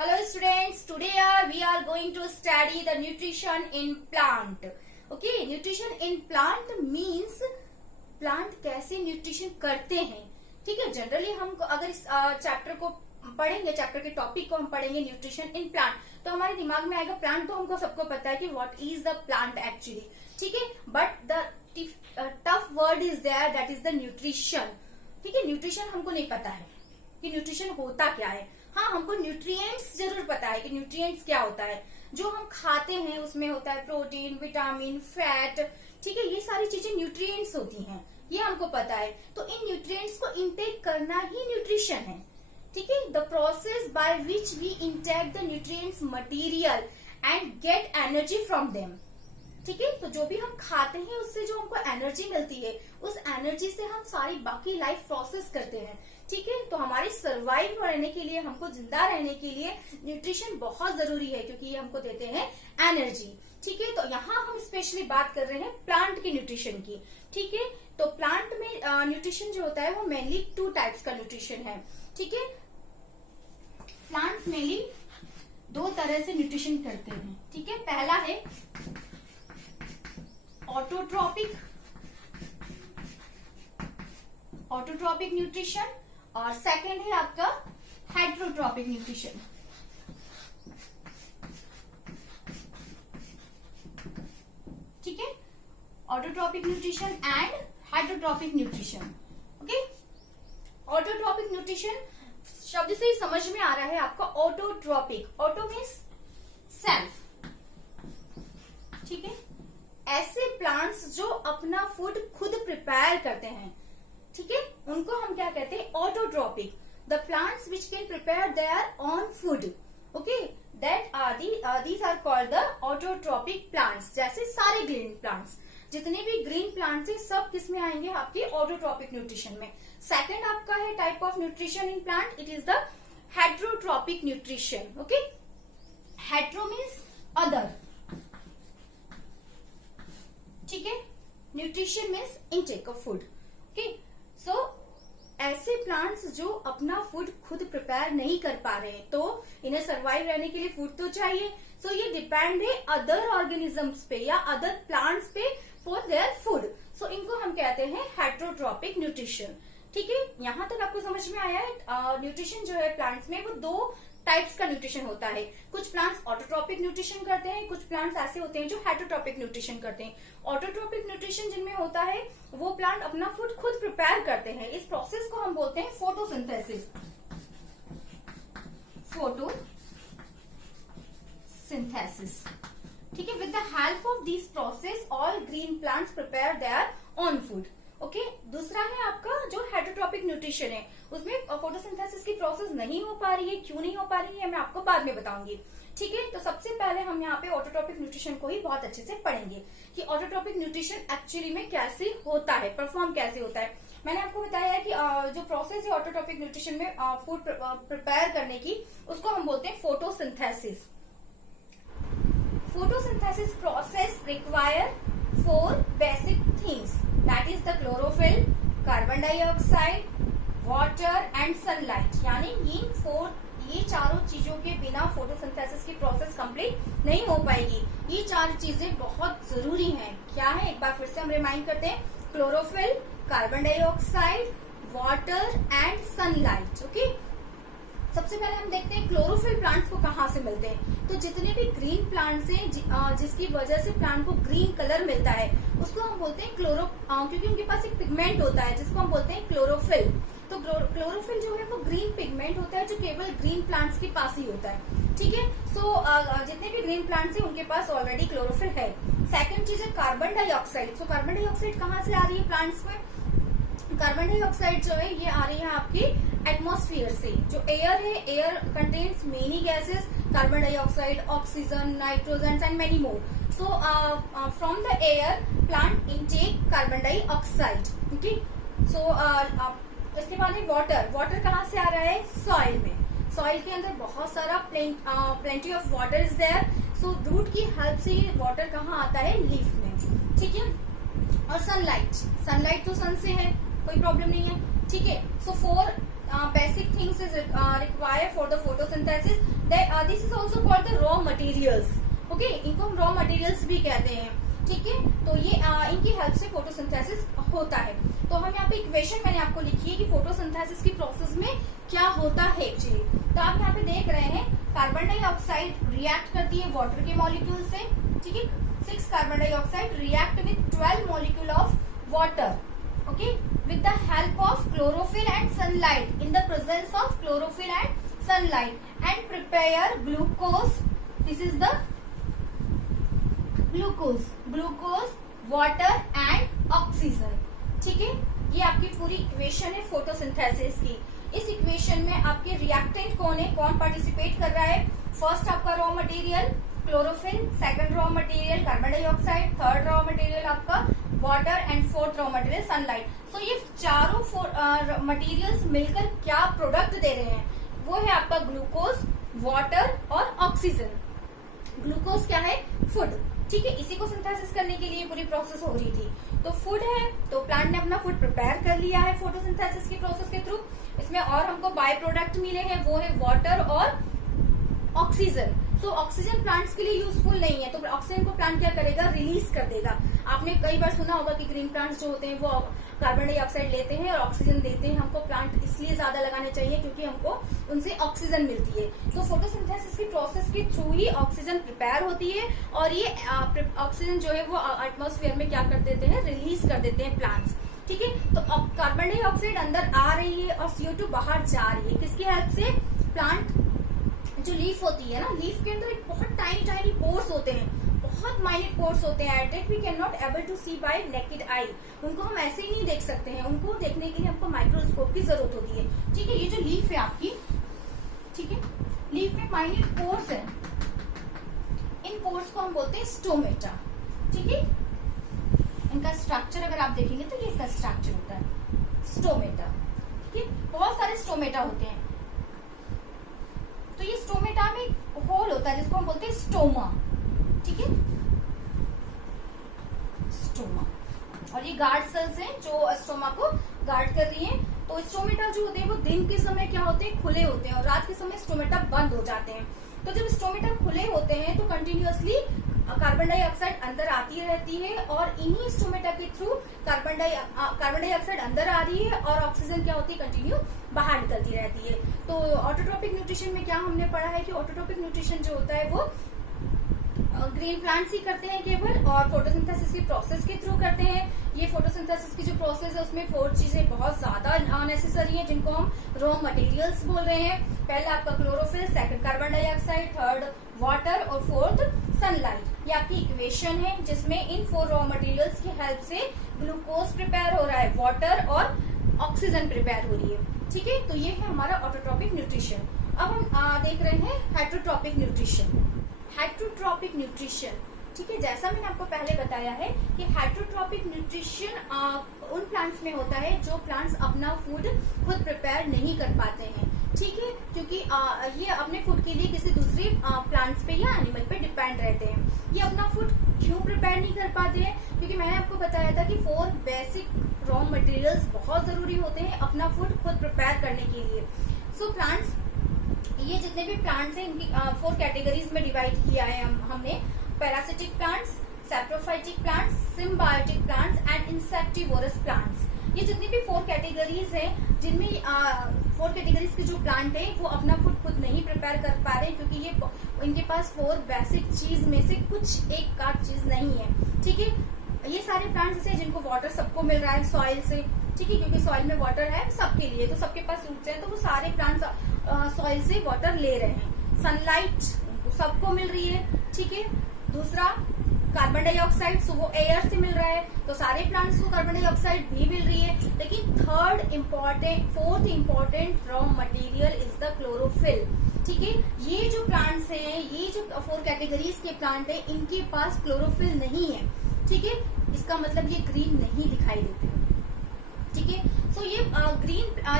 Hello students, today we are going to study the nutrition in plant. Okay, nutrition in plant means plant कैसे nutrition करते हैं. ठीक है, generally हम अगर इस चैप्टर को पढ़ेंगे, चैप्टर के टॉपिक को हम पढ़ेंगे न्यूट्रिशन इन प्लांट, तो हमारे दिमाग में आएगा प्लांट. तो हमको सबको पता है कि what is the plant actually. ठीक है, but the tough word is there, that is the nutrition. ठीक है, न्यूट्रिशन हमको नहीं पता है कि न्यूट्रिशन होता क्या है. हाँ, हमको न्यूट्रिएंट्स जरूर पता है कि न्यूट्रिएंट्स क्या होता है. जो हम खाते हैं उसमें होता है प्रोटीन, विटामिन, फैट. ठीक है, ये सारी चीजें न्यूट्रिएंट्स होती हैं, ये हमको पता है. तो इन न्यूट्रिएंट्स को इनटेक करना ही न्यूट्रिशन है. ठीक है, the process by which we intake the nutrients material and get energy from them. ठीक है, तो जो भी हम खाते हैं उससे जो हमको एनर्जी मिलती है, उस एनर्जी से हम सारी बाकी लाइफ प्रोसेस करते हैं. ठीक है, तो हमारी सर्वाइव रहने के लिए, हमको जिंदा रहने के लिए न्यूट्रिशन बहुत जरूरी है, क्योंकि ये हमको देते हैं एनर्जी. ठीक है, तो यहाँ हम स्पेशली बात कर रहे हैं प्लांट के न्यूट्रिशन की. ठीक है, तो प्लांट में न्यूट्रिशन जो होता है वो मेनली 2 टाइप्स का न्यूट्रिशन है. ठीक है, प्लांट मेनली 2 तरह से न्यूट्रिशन करते हैं. ठीक है, पहला है ऑटोट्रॉपिक न्यूट्रिशन और सेकंड है आपका हेट्रोट्रॉपिक न्यूट्रिशन. ठीक है, autotrophic nutrition and heterotrophic nutrition. Okay, autotrophic nutrition शब्द से ही समझ में आ रहा है आपका. Autotrophic, auto means self. ठीक है, ऐसे प्लांट्स जो अपना फूड खुद प्रिपेयर करते हैं. ठीक है, उनको हम क्या कहते हैं, autotrophic. The plants which can prepare their own food. Okay, that are these are called the autotrophic plants. जैसे सारे ग्रीन प्लांट्स, जितने भी ग्रीन प्लांट्स हैं, सब किस में आएंगे, आपके ऑटोट्रॉपिक न्यूट्रिशन में. सेकंड आपका है type of nutrition in plant, it is the heterotrophic nutrition. Okay, hetero means other. ठीक है, nutrition means intake of food. Okay, so ऐसे प्लांट्स जो अपना फूड खुद प्रिपेयर नहीं कर पा रहे हैं, तो इन्हें सर्वाइव रहने के लिए फूड तो चाहिए. सो ये डिपेंड है अदर ऑर्गेनिजम्स पे या अदर प्लांट्स पे फॉर देयर फूड. सो इनको हम कहते हैं हेट्रोट्रॉपिक न्यूट्रिशन. ठीक है, यहां तक आपको समझ में आया है. न्यूट्रिशन जो है प्लांट्स में वो 2 टाइप्स का न्यूट्रिशन होता है. कुछ प्लांट्स ऑटोट्रॉपिक न्यूट्रिशन करते हैं, कुछ प्लांट्स ऐसे होते हैं जो हेट्रोट्रॉपिक न्यूट्रिशन करते हैं. ऑटोट्रॉपिक न्यूट्रिशन जिनमें होता है वो प्लांट अपना फूड खुद प्रिपेयर करते हैं. इस प्रोसेस को हम बोलते हैं फोटोसिंथेसिस. फोटोसिंथेसिस. ठीक है, with the help of this process all green plants prepare their own food. Okay, दूसरा है आपका जो हेट्रोट्रॉपिक न्यूट्रिशन है, उसमें फोटोसिंथेसिस की प्रोसेस नहीं हो पा रही है. क्यों नहीं हो पा रही है मैं आपको बाद में बताऊंगी. ठीक है, तो सबसे पहले हम यहाँ पे ऑटोट्रॉपिक न्यूट्रिशन को ही बहुत अच्छे से पढ़ेंगे कि ऑटोट्रॉपिक न्यूट्रिशन एक्चुअली में कैसे होता है, परफॉर्म कैसे होता है. मैंने आपको बताया है कि जो प्रोसेस है ऑटोट्रॉपिक न्यूट्रिशन में फूड प्रिपेयर करने की, उसको हम बोलते हैं photosynthesis. Photosynthesis process require 4 basic things, that is the chlorophyll, carbon dioxide, water and sunlight. यानी ये चारों चीजों के बिना फोटोसिंथेसिस की प्रोसेस कंप्लीट नहीं हो पाएगी. ये 4 चीजें बहुत जरूरी हैं. क्या है, एक बार फिर से हम रिमाइंड करते हैं. Chlorophyll, carbon dioxide, water and sunlight. Okay, सबसे पहले हम देखते हैं क्लोरोफिल प्लांट्स को कहाँ से मिलते हैं. तो जितने भी ग्रीन प्लांट्स हैं जिसकी वजह से प्लांट को ग्रीन कलर मिलता है, उसको हम बोलते हैं क्योंकि उनके पास एक पिगमेंट होता है जिसको हम बोलते हैं क्लोरोफिल. तो क्लोरोफिल जो है वो ग्रीन पिगमेंट होता है जो केवल ग्रीन प्लांट्स के पास ही होता है. ठीक है, सो जितने भी ग्रीन प्लांट्स हैं उनके पास ऑलरेडी क्लोरोफिल है. सेकंड चीज है carbon dioxide. So carbon dioxide कहाँ से आ रही है प्लांट्स में. कार्बन डाइऑक्साइड जो है ये आ रही है आपकी एटमॉस्फेयर से. जो एयर है, air contains many gases, carbon dioxide, oxygen, nitrogen and many more. So from the air plant intake carbon dioxide. Okay, so इसके बाद है वाटर. वाटर कहाँ से आ रहा है, सॉइल में. सॉइल के अंदर बहुत सारा plenty of water is there. So root की हेल्प से वाटर कहाँ आता है, लीफ में. ठीक है, और सनलाइट तो सन से है, कोई प्रॉब्लम नहीं है. ठीक है, सो 4 basic things is required for the photosynthesis. This is also called the raw materials. Okay, इनको हम raw materials भी कहते हैं, ठीक है। तो ये इनकी हेल्प से फोटोसिंथेसिस होता है। तो हम यहाँ पे इक्वेशन मैंने आपको लिखी है कि फोटोसिंथेसिस की प्रोसेस में क्या होता है एक्चुअली। तो आप यहाँ पे देख रहे हैं कार्बन डाइऑक्साइड रिएक्ट करती है वाटर के मॉलिक्यूल से, ठीक है। 6 carbon dioxide react with 12 molecule of water, okay, with the help of chlorophyll and sunlight, in the presence of chlorophyll and sunlight and prepare glucose. This is the glucose water and oxygen, ठीक है। ये आपकी पूरी equation है photosynthesis की। इस equation में आपके रिएक्टेंट कौन है, कौन पार्टिसिपेट कर रहा है। फर्स्ट आपका raw material chlorophyll, second raw material carbon dioxide, third raw material आपका water and fourth raw material sunlight. So ये चारों मटेरियल्स मिलकर क्या प्रोडक्ट दे रहे हैं, वो है आपका ग्लूकोज, वाटर और ऑक्सीजन। ग्लूकोज क्या है, फूड, ठीक है। इसी को सिंथेसिस करने के लिए पूरी प्रोसेस हो रही थी। तो फूड है, तो प्लांट ने अपना फूड प्रिपेयर कर लिया है फोटोसिंथेसिस की प्रोसेस के थ्रू। इसमें और हमको बाय प्रोडक्ट मिले हैं, वो है वाटर और ऑक्सीजन। सो ऑक्सीजन प्लांट्स के लिए यूजफुल नहीं है, तो ऑक्सीजन को प्लांट क्या करेगा, रिलीज कर देगा। आपने कई बार सुना होगा कि ग्रीन प्लांट्स जो होते हैं वो कार्बन डाइऑक्साइड लेते हैं और ऑक्सीजन देते हैं। हमको प्लांट इसलिए ज्यादा लगाने चाहिए क्योंकि हमको उनसे ऑक्सीजन मिलती है। तो फोटोसिंथेसिस की प्रोसेस के थ्रू ही ऑक्सीजन प्रिपेयर होती है और ये ऑक्सीजन जो है वो एटमॉस्फेयर में क्या कर देते हैं, रिलीज कर देते हैं प्लांट्स, ठीक है। तो कार्बन डाइऑक्साइड अंदर आ रही है और CO2 बाहर जा रही है, किसकी हेल्प से, प्लांट जो लीफ होती है ना, लीफ के अंदर एक बहुत टाइनी पोर्स होते हैं, बहुत माइन्यूट पोर्स होते हैं, that we can not able to see by naked eye. उनको हम ऐसे ही नहीं देख सकते हैं, उनको देखने के लिए हमको माइक्रोस्कोप की जरूरत होती है, ठीक है। ये जो लीफ है आपकी, ठीक है, लीफ में माइन्यूट पोर्स है, इन पोर्स को हम बोलते हैं स्टोमेटा, ठीक है। इनका स्ट्रक्चर अगर आप देखेंगे तो ये इसका स्ट्रक्चर होता है स्टोमेटा, ठीक है। बहुत सारे स्टोमेटा होते हैं। तो ये स्टोमेटा में होल होता है जिसको हम बोलते हैं स्टोमा, ठीक है, स्टोमा। और ये गार्ड सेल्स हैं जो स्टोमा को गार्ड कर रही हैं। तो स्टोमेटा जो होते हैं वो दिन के समय क्या होते हैं, खुले होते हैं और रात के समय स्टोमेटा बंद हो जाते हैं। तो जब स्टोमेटा खुले होते हैं तो कंटिन्यूअसली कार्बन डाइऑक्साइड अंदर आती रहती है और इन्हीं स्टोमेटा के थ्रू कार्बन डाइऑक्साइड अंदर आ रही है और ऑक्सीजन क्या होती है, कंटिन्यू बाहर निकलती रहती है। तो ऑटोट्रोपिक न्यूट्रिशन में क्या हमने पढ़ा है कि ऑटोट्रोपिक न्यूट्रिशन जो होता है वो ग्रीन प्लांट्स ही करते हैं केवल, और फोटोसिंथेसिस की प्रोसेस के थ्रू करते हैं। ये फोटोसिंथेसिस की जो प्रोसेस है उसमें 4 चीजें बहुत ज्यादा नेसेसरी हैं जिनको हम रॉ मटेरियल्स बोल रहे हैं। पहला आपका chlorophyll, second carbon dioxide, third water और फोर्थ सनलाइट। ये आपकी इक्वेशन है जिसमें इन 4 रॉ मटेरियल्स की हेल्प से ग्लूकोज प्रिपेयर हो रहा है, वाटर और ऑक्सीजन प्रिपेयर हो रही है, ठीक है। तो ये है हमारा ऑटोट्रोपिक न्यूट्रिशन। अब हम देख रहे हैं हेटरोट्रोपिक न्यूट्रिशन। हेटरोट्रोपिक न्यूट्रिशन, ठीक है, जैसा मैंने आपको पहले बताया है कि हेटरोट्रोपिक न्यूट्रिशन उन प्लांट्स में होता है जो प्लांट्स अपना फूड खुद प्रिपेयर नहीं कर पाते हैं, ठीक है, क्योंकि ये अपने फूड के लिए किसी दूसरे प्लांट्स पे या एनिमल पे डिपेंड रहते हैं। ये अपना फूड क्यों प्रिपेयर नहीं कर पाते हैं, क्योंकि मैंने आपको बताया था कि 4 बेसिक रॉ मटेरियल्स बहुत जरूरी होते हैं अपना फूड खुद प्रिपेयर करने के लिए। सो प्लांट्स, ये जितने भी प्लांट्स हैं इनकी 4 कैटेगरीज में डिवाइड किया है हमने, parasitic plants, saprophytic plants, symbiotic plants and insectivorous plants. ये जितनी भी 4 कैटेगरीज हैं जिनमें 4 कैटेगरीज के जो प्लांट है वो अपना फूड खुद नहीं प्रिपेयर कर पा रहे क्योंकि ये इनके पास 4 बेसिक चीज में से कुछ एक का चीज नहीं है, ठीक है। ये सारे प्लांट्स हैं जिनको वाटर सबको मिल रहा है सॉइल से, ठीक है, क्योंकि सॉइल में वाटर है सबके लिए, तो सबके पास रूट्स हैं, तो वो सारे प्लांट्स सॉइल से वाटर ले रहे हैं। सनलाइट सबको मिल रही है, ठीक है। दूसरा कार्बन डाइऑक्साइड, सो वो एयर से मिल रहा है, तो सारे प्लांट्स को कार्बन डाइऑक्साइड भी मिल रही है। लेकिन fourth important raw material is the chlorophyll, ठीक है। ये जो प्लांट्स हैं, ये जो 4 कैटेगरीज के प्लांट है, इनके पास क्लोरोफिल नहीं है, ठीक है। इसका मतलब ये ग्रीन नहीं दिखाई देते, ठीक है। सो ये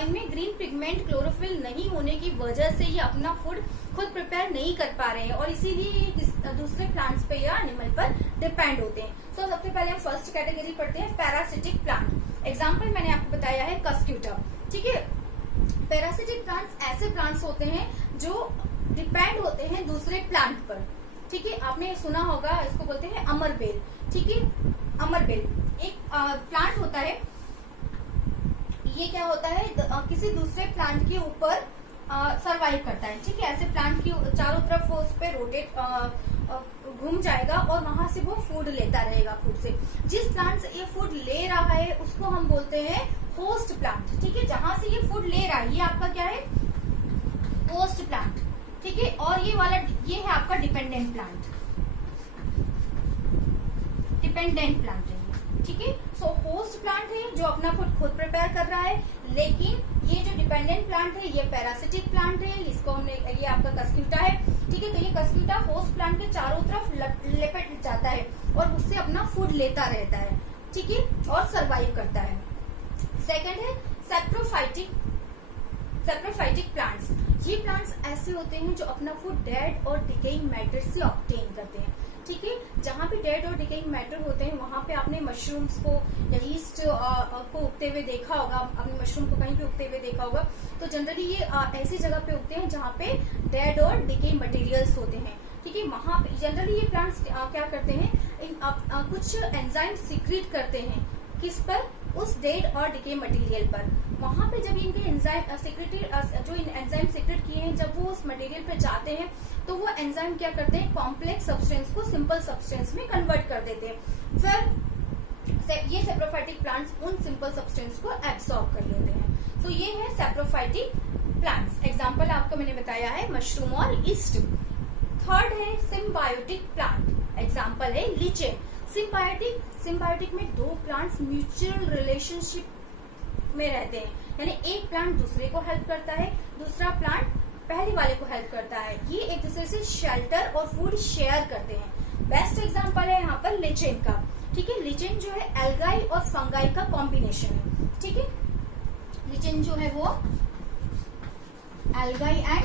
इनमें ग्रीन पिगमेंट क्लोरोफिल नहीं होने की वजह से ये अपना फूड खुद प्रिपेयर नहीं कर पा रहे हैं और इसीलिए ये दूसरे प्लांट्स पे या एनिमल पर डिपेंड होते हैं। सो सबसे पहले हम फर्स्ट कैटेगरी पढ़ते हैं, पैरासिटिक प्लांट। एग्जाम्पल मैंने आपको बताया है कस्क्यूटा, ठीक है। पैरासिटिक प्लांट्स ऐसे प्लांट्स होते हैं जो डिपेंड होते हैं दूसरे प्लांट पर। ठीक है, आपने सुना होगा, इसको बोलते हैं अमरबेल। ठीक है, अमरबेल एक प्लांट होता है, ये क्या होता है, किसी दूसरे प्लांट के ऊपर सरवाइव करता है। ठीक है, ऐसे प्लांट की चारों तरफ वो उस पर रोटेट घूम जाएगा और वहां से वो फूड लेता रहेगा। फूड से जिस प्लांट से ये फूड ले रहा है उसको हम बोलते हैं होस्ट प्लांट। ठीक है, जहां से ये फूड ले रहा है ये आपका क्या है, होस्ट प्लांट। ठीक है, और ये है आपका डिपेंडेंट प्लांट। डिपेंडेंट प्लांट है ये। ठीक है, सो होस्ट प्लांट है जो अपना फूड खुद प्रिपेयर कर रहा है, लेकिन ये जो डिपेंडेंट प्लांट है ये पैरासिटिक प्लांट है। इसको हमने, ये आपका कस्क्यूटा है। ठीक है, तो ये कस्क्यूटा होस्ट प्लांट के चारों तरफ लपेट जाता है और उससे अपना फूड लेता रहता है। ठीक है, और सरवाइव करता है। सेकंड है सैप्रोफाइटिक प्लांट्स। ये प्लांट्स ऐसे होते हैं जो अपना फूड डेड और डिकेइंग मैटर से ऑब्टेन करते हैं। ठीक है, जहाँ पे डेड और डिकेइंग मैटर होते हैं वहां पे आपने मशरूम्स को या यीस्ट को उगते हुए देखा होगा, आपने मशरूम को कहीं पे उगते हुए देखा होगा। तो जनरली ये ऐसी जगह पे उगते हैं जहाँ पे डेड और डिकेइंग मटेरियल्स होते हैं। ठीक है, वहां पे जनरली ये प्लांट्स क्या करते हैं, कुछ एंजाइम सीक्रेट करते हैं। किस पर, उस डेड और डिके मटेरियल पर। वहां पे जब इनके एंजाइम जो एंजाइम सीक्रेट किए हैं, जब वो उस मटेरियल पे जाते हैं तो वो एंजाइम क्या करते हैं, कॉम्प्लेक्स सब्सटेंस को सिंपल सब्सटेंस में कन्वर्ट कर देते हैं। फिर ये सैप्रोफाइटिक प्लांट्स उन सिंपल सब्सटेंस को एब्सॉर्ब कर लेते हैं। सो ये है सैप्रोफाइटिक प्लांट्स। एग्जाम्पल आपको मैंने बताया है मशरूम और ईस्ट। थर्ड है सिम्बायोटिक प्लांट। एग्जाम्पल है लीचेन। सिम्बायोटिक में दो प्लांट्स म्यूचुअल रिलेशनशिप में रहते हैं, यानी एक प्लांट दूसरे को हेल्प करता है, दूसरा प्लांट पहले वाले को हेल्प करता है। ये एक दूसरे से शेल्टर और फूड शेयर करते हैं। बेस्ट एग्जांपल है यहाँ पर लीचेन का। ठीक है, लीचेन जो है एल्गाई और फंगाई का कॉम्बिनेशन है। ठीक है, लीचेन जो है वो एल्गाई एंड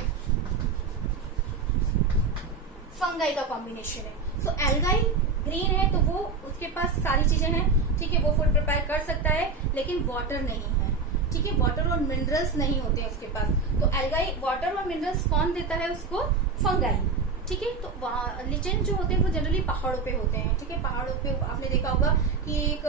फंगाई का कॉम्बिनेशन है। सो एल्गाई ग्रीन है तो वो उसके पास सारी चीजें हैं। ठीक है, वो फूड प्रिपेयर कर सकता है, लेकिन वाटर नहीं है। ठीक है, वाटर और मिनरल्स नहीं होते हैं उसके पास। तो एल्गाई वाटर और मिनरल्स कौन देता है उसको, फंगाई। ठीक है, तो लीचेन जो होते हैं वो जनरली पहाड़ों पे होते हैं। ठीक है, पहाड़ों पे आपने देखा होगा कि एक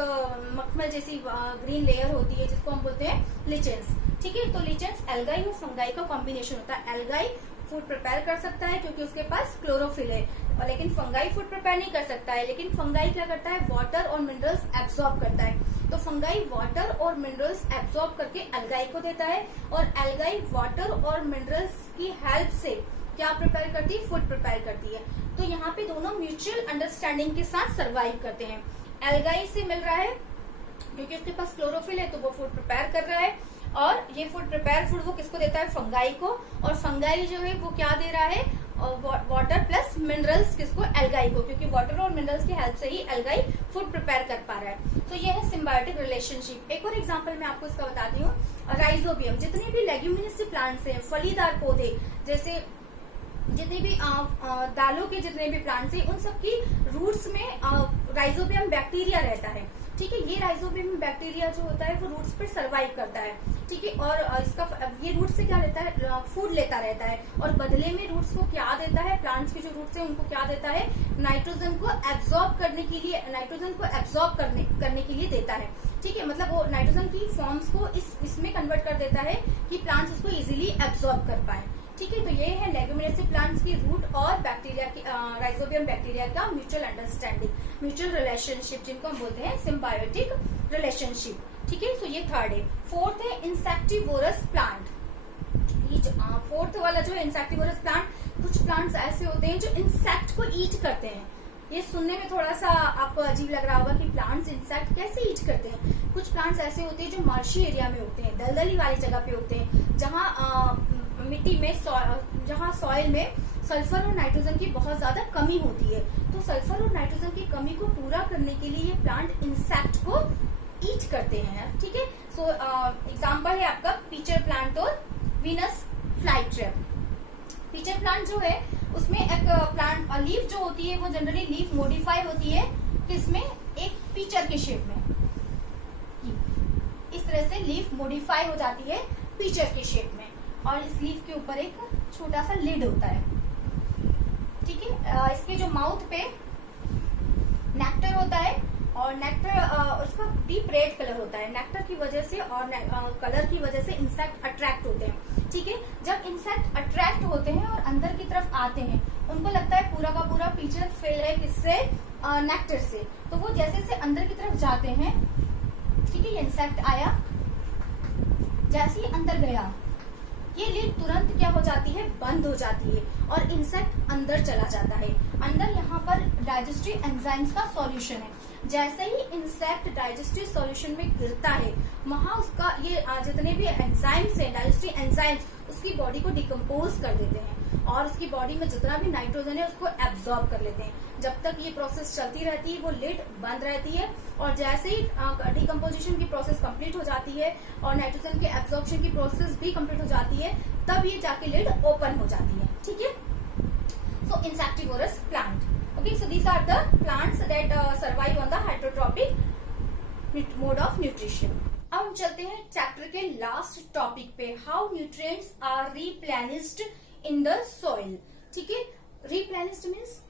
मखमल जैसी ग्रीन लेयर होती है जिसको हम बोलते हैं लीचेंस। ठीक है, तो लीचेंस एल्गाई और फंगाई का कॉम्बिनेशन होता है। एल्गाई फूड प्रिपेयर कर सकता है क्योंकि उसके पास क्लोरोफिल है, और लेकिन फंगाई फूड प्रिपेयर नहीं कर सकता है। लेकिन फंगाई क्या करता है, वाटर और मिनरल्स एब्सॉर्ब करता है। तो फंगाई वाटर और मिनरल्स एब्सॉर्ब करके एल्गाई को देता है, और एल्गाई वाटर और मिनरल्स की हेल्प से क्या प्रिपेयर करती है, फूड प्रिपेयर करती है। तो यहाँ पे दोनों म्यूचुअल अंडरस्टैंडिंग के साथ सर्वाइव करते हैं। एल्गाई से मिल रहा है क्योंकि उसके पास क्लोरोफिल है तो वो फूड प्रिपेयर कर रहा है, और ये फूड प्रिपेयर फूड वो किसको देता है, फंगाई को। और फंगाई जो है वो क्या दे रहा है, वाटर प्लस मिनरल्स किसको, एल्गाई को, क्योंकि वाटर और मिनरल्स की हेल्प से ही एल्गाई फूड प्रिपेयर कर पा रहा है। तो ये है सिम्बायोटिक रिलेशनशिप। एक और एग्जांपल मैं आपको इसका बताती हूँ, राइजोबियम। जितने भी लेग्यूमिनस प्लांट्स हैं, फलीदार पौधे, जैसे जितने भी दालों के जितने भी प्लांट्स हैं, उन सब की रूट्स में राइजोबियम बैक्टीरिया रहता है। ठीक है, ये राइजोबियम बैक्टीरिया जो होता है वो रूट्स पे सरवाइव करता है। ठीक है, और इसका ये रूट से क्या लेता है, फूड लेता रहता है, और बदले में रूट्स को क्या देता है, प्लांट्स के जो रूट्स हैं उनको क्या देता है, नाइट्रोजन को एब्सॉर्ब करने के लिए, नाइट्रोजन को एब्सॉर्ब करने के लिए देता है। ठीक है, मतलब वो नाइट्रोजन की फॉर्म्स को इसमें कन्वर्ट कर देता है कि प्लांट्स उसको इजिली एब्सॉर्ब कर पाए। ठीक है, तो ये है लेग्यूमिनेसी प्लांट्स की रूट और बैक्टीरिया की, राइजोबियम बैक्टीरिया का म्यूचुअल अंडरस्टैंडिंग, म्यूचुअल रिलेशनशिप, जिनको हम बोलते हैं सिम्बायोटिक रिलेशनशिप। ठीक है, सो ये थर्ड है। फोर्थ है इंसेक्टिवोरस प्लांट। ये फोर्थ वाला जो है इंसेक्टिवोरस प्लांट, कुछ प्लांट्स ऐसे होते हैं जो इंसेक्ट को ईट करते हैं। ये सुनने में थोड़ा सा आपको अजीब लग रहा होगा कि प्लांट्स इंसेक्ट कैसे ईट करते हैं। कुछ प्लांट्स ऐसे होते हैं जो मार्शी एरिया में उगते हैं, दलदली वाली जगह पे उगते हैं, जहाँ मिट्टी में जहाँ सॉइल में सल्फर और नाइट्रोजन की बहुत ज्यादा कमी होती है। तो सल्फर और नाइट्रोजन की कमी को पूरा करने के लिए ये प्लांट इंसेक्ट को ईट करते हैं। ठीक है, सो एग्जांपल है आपका पीचर प्लांट और Venus fly trap. Pitcher plant जो है उसमें एक प्लांट लीफ जो होती है वो जनरली लीफ मॉडिफाई होती है किसमें, एक पीचर के शेप में। इस तरह से लीफ मॉडिफाई हो जाती है पीचर के शेप में। और इस लीफ के ऊपर एक छोटा सा लिड होता है, ठीक है। इसके जो माउथ पे नेक्टर होता है और नेक्टर उसका डीप रेड कलर होता है। नेक्टर की वजह से और कलर की वजह से इंसेक्ट अट्रैक्ट होते हैं, ठीक है। जब इंसेक्ट अट्रैक्ट होते हैं और अंदर की तरफ आते हैं, उनको लगता है पूरा का पूरा पिंजरा फिल है किससे, नेक्टर से। तो वो जैसे जैसे अंदर की तरफ जाते हैं, ठीक है, ये इंसेक्ट आया, जैसे ही अंदर गया ये लिड तुरंत क्या हो जाती है, बंद हो जाती है और इंसेक्ट अंदर चला जाता है। अंदर यहाँ पर डाइजेस्टिव एंजाइम्स का सॉल्यूशन है। जैसे ही इंसेक्ट डाइजेस्टिव सॉल्यूशन में गिरता है, वहां उसका ये जितने भी एंजाइम्स है, डाइजेस्टिव एंजाइम्स, उसकी बॉडी को डिकम्पोज कर देते हैं और उसकी बॉडी में जितना भी नाइट्रोजन है उसको एब्जॉर्ब कर लेते हैं। जब तक ये प्रोसेस चलती रहती है वो लिड बंद रहती है और जैसे ही डिकम्पोजिशन की प्रोसेस कंप्लीट हो जाती है और नाइट्रोजन के एब्जॉर्प्शन की प्रोसेस भी कंप्लीट हो जाती है, तब ये जाके लिड ओपन हो जाती है, ठीक है। So insectivorous plant, okay, so these are the plants that survive on the heterotrophic mode of nutrition. अब हम चलते हैं चैप्टर के लास्ट टॉपिक पे, how nutrients are replenished in the soil, ठीक है। रिप्लेनिश्ड मीन्स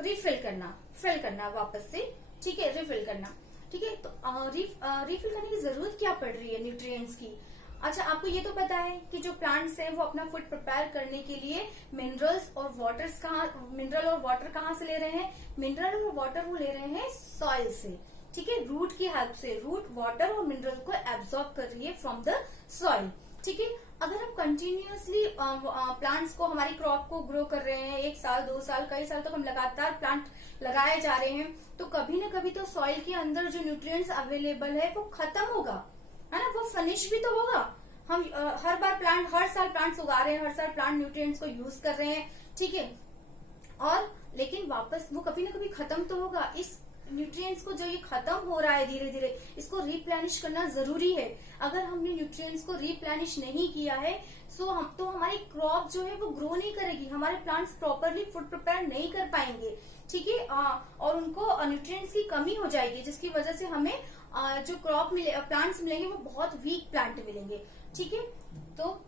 रिफिल करना, फिल करना वापस से, ठीक है, रिफिल करना, ठीक है। तो रिफिल करने की जरूरत क्या पड़ रही है न्यूट्रिएंट्स की। अच्छा, आपको ये तो पता है कि जो प्लांट्स हैं वो अपना फूड प्रिपेयर करने के लिए मिनरल और वाटर कहाँ से ले रहे हैं, मिनरल और वाटर वो ले रहे हैं सॉइल से, ठीक है। रूट की हेल्प से रूट वाटर और मिनरल को एब्जॉर्ब कर रही है फ्रॉम द सॉइल, ठीक है। अगर हम कंटिन्यूअसली प्लांट्स को, हमारी क्रॉप को ग्रो कर रहे हैं 1 साल 2 साल कई साल तक हम लगातार प्लांट लगाए जा रहे हैं, तो कभी ना कभी तो सॉइल के अंदर जो न्यूट्रिएंट्स अवेलेबल है वो खत्म होगा, है ना, वो फिनिश भी तो होगा। हम हर साल प्लांट्स उगा रहे हैं, हर साल प्लांट न्यूट्रिएंट्स को यूज कर रहे हैं, ठीक है, और लेकिन वापस वो कभी ना कभी खत्म तो होगा। इस न्यूट्रिएंट्स को जो ये खत्म हो रहा है धीरे धीरे, इसको रिप्लेनिश करना जरूरी है। अगर हमने न्यूट्रिएंट्स को रिप्लेनिश नहीं किया है तो हमारी क्रॉप जो है वो ग्रो नहीं करेगी, हमारे प्लांट्स प्रॉपरली फूड प्रिपेयर नहीं कर पाएंगे, ठीक है, और उनको न्यूट्रिएंट्स की कमी हो जाएगी, जिसकी वजह से हमें जो प्लांट्स मिलेंगे वो बहुत वीक प्लांट मिलेंगे, ठीक है। तो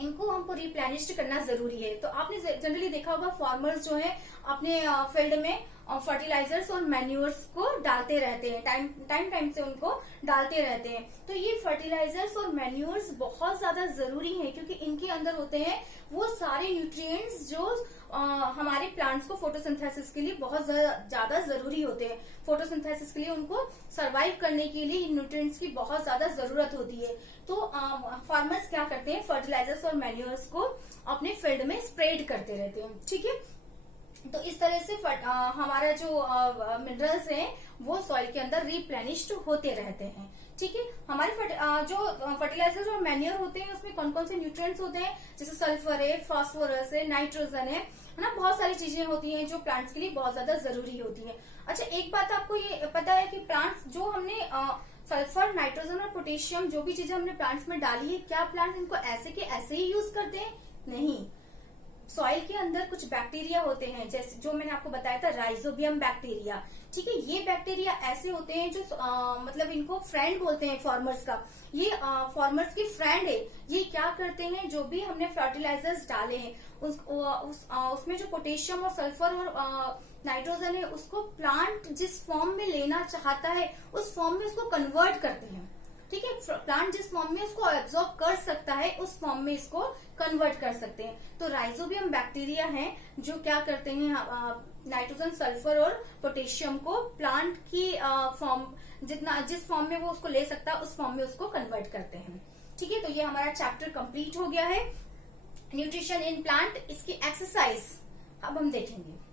इनको हमको रिप्लेनिश्ड करना जरूरी है। तो आपने जनरली देखा होगा फार्मर्स जो है अपने फील्ड में फर्टिलाइजर्स और मैन्योर्स को डालते रहते हैं, टाइम से उनको डालते रहते हैं। तो ये फर्टिलाइजर्स और मैन्योर्स बहुत ज्यादा जरूरी हैं, क्योंकि इनके अंदर होते हैं वो सारे न्यूट्रिएंट्स जो हमारे प्लांट्स को फोटोसिंथेसिस के लिए बहुत ज्यादा जरूरी होते हैं। फोटोसिंथेसिस के लिए उनको सरवाइव करने के लिए इन न्यूट्रिएंट्स की बहुत ज्यादा जरूरत होती है। तो फार्मर्स क्या करते हैं, फर्टिलाइजर्स और मैन्योर्स को अपने फील्ड में स्प्रेड करते रहते हैं, ठीक है। तो इस तरह से हमारा जो मिनरल्स हैं वो सॉइल के अंदर रिप्लेनिश्ड होते रहते हैं, ठीक है। हमारे जो फर्टिलाइजर्स और मैन्योर होते हैं उसमें कौन कौन से न्यूट्रिएंट्स होते हैं, जैसे सल्फर है, फास्फोरस है, नाइट्रोजन है ना, बहुत सारी चीजें होती हैं जो प्लांट्स के लिए बहुत ज्यादा जरूरी होती है। अच्छा, एक बात आपको ये पता है कि प्लांट्स जो हमने सल्फर, नाइट्रोजन और पोटेशियम जो भी चीजें हमने प्लांट्स में डाली है, क्या प्लांट्स इनको ऐसे के ऐसे ही यूज करते हैं? नहीं। सॉइल के अंदर कुछ बैक्टीरिया होते हैं, जैसे जो मैंने आपको बताया था राइजोबियम बैक्टीरिया, ठीक है। ये बैक्टीरिया ऐसे होते हैं जो मतलब इनको फ्रेंड बोलते हैं फार्मर्स का, ये फार्मर्स की फ्रेंड है। ये क्या करते हैं, जो भी हमने फर्टिलाइजर्स डाले हैं उसमें जो पोटेशियम और सल्फर और नाइट्रोजन है उसको प्लांट जिस फॉर्म में लेना चाहता है उस फॉर्म में उसको कन्वर्ट करते हैं, ठीक है। प्लांट जिस फॉर्म में उसको एब्जॉर्ब कर सकता है उस फॉर्म में इसको कन्वर्ट कर सकते हैं। तो राइजोबियम बैक्टीरिया हैं जो क्या करते हैं, नाइट्रोजन, सल्फर और पोटेशियम को प्लांट की फॉर्म जिस फॉर्म में वो उसको ले सकता है उस फॉर्म में उसको कन्वर्ट करते हैं, ठीक है। तो ये हमारा चैप्टर कंप्लीट हो गया है, न्यूट्रिशन इन प्लांट। इसकी एक्सरसाइज अब हम देखेंगे।